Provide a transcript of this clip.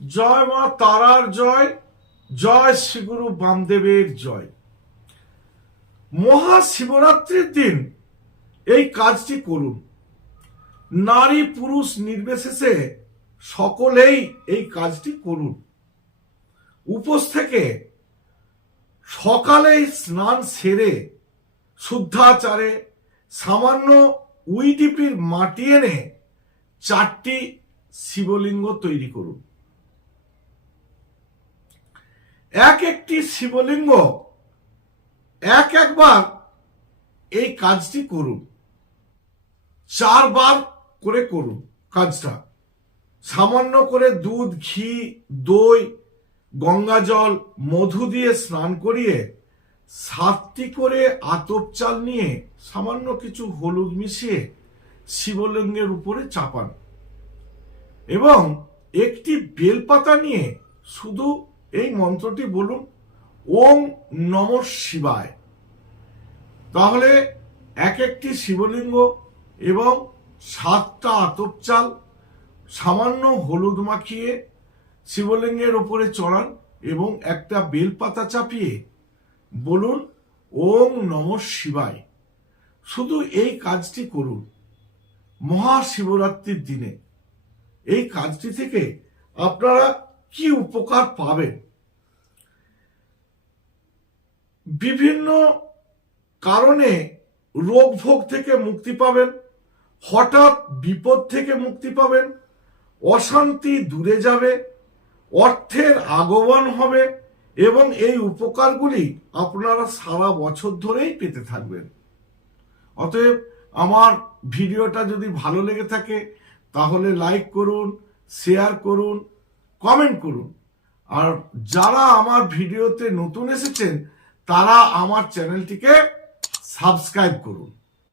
জয় মা তারার জয় জয় শ্রীগুরু বামদেবের জয়। মহাশিবরাত্রির দিন এই কাজটি করুন। নারী পুরুষ নির্বিশেষে সকলেই এই কাজটি করুন। উপোস থেকে সকালেই স্নান সেরে, শুদ্ধাচারে সামান্য উইডিপির মাটি এনে চারটি শিবলিঙ্গ তৈরি করুন এক একটি শিবলিঙ্গ এক একবার এই কাজটি করুন। চারবার করে করুন কাজটা। সামান্য করে দুধ, ঘি, দই, গঙ্গা জল, মধু দিয়ে স্নান করিয়ে সাতটি করে আতপ চাল নিয়ে সামান্য কিছু হলুদ মিশিয়ে শিবলিঙ্গের উপরে চাপান এবং একটি বেলপাতা নিয়ে শুধু এই মন্ত্রটি বলুন ওম নম শিবায়। তাহলে এক একটি শিবলিঙ্গ এবং সাতটা আতপ চাল সামান্য হলুদ মাখিয়ে শিবলিঙ্গের ওপরে চড়ান এবং একটা বেলপাতা চাপিয়ে বলুন ওম নম শিবায়। শুধু এই কাজটি করুন। মহাশিবরাত্রির দিনে এই কাজটি থেকে আপনারা কি উপকার পাবেন? বিভিন্ন কারণে রোগ ভোগ থেকে মুক্তি পাবেন, হঠাৎ বিপদ থেকে মুক্তি পাবেন, অশান্তি দূরে যাবে, অর্থের আগমন হবে এবং এই উপকারগুলি আপনারা সারা বছর ধরেই পেতে থাকবেন। অতএব আমার ভিডিওটা যদি ভালো লেগে থাকে, তাহলে লাইক করুন, শেয়ার করুন, কমেন্ট করুন। আর যারা আমার ভিডিওতে নতুন এসেছেন তারা আমার চ্যানেলটিকে সাবস্ক্রাইব করুন।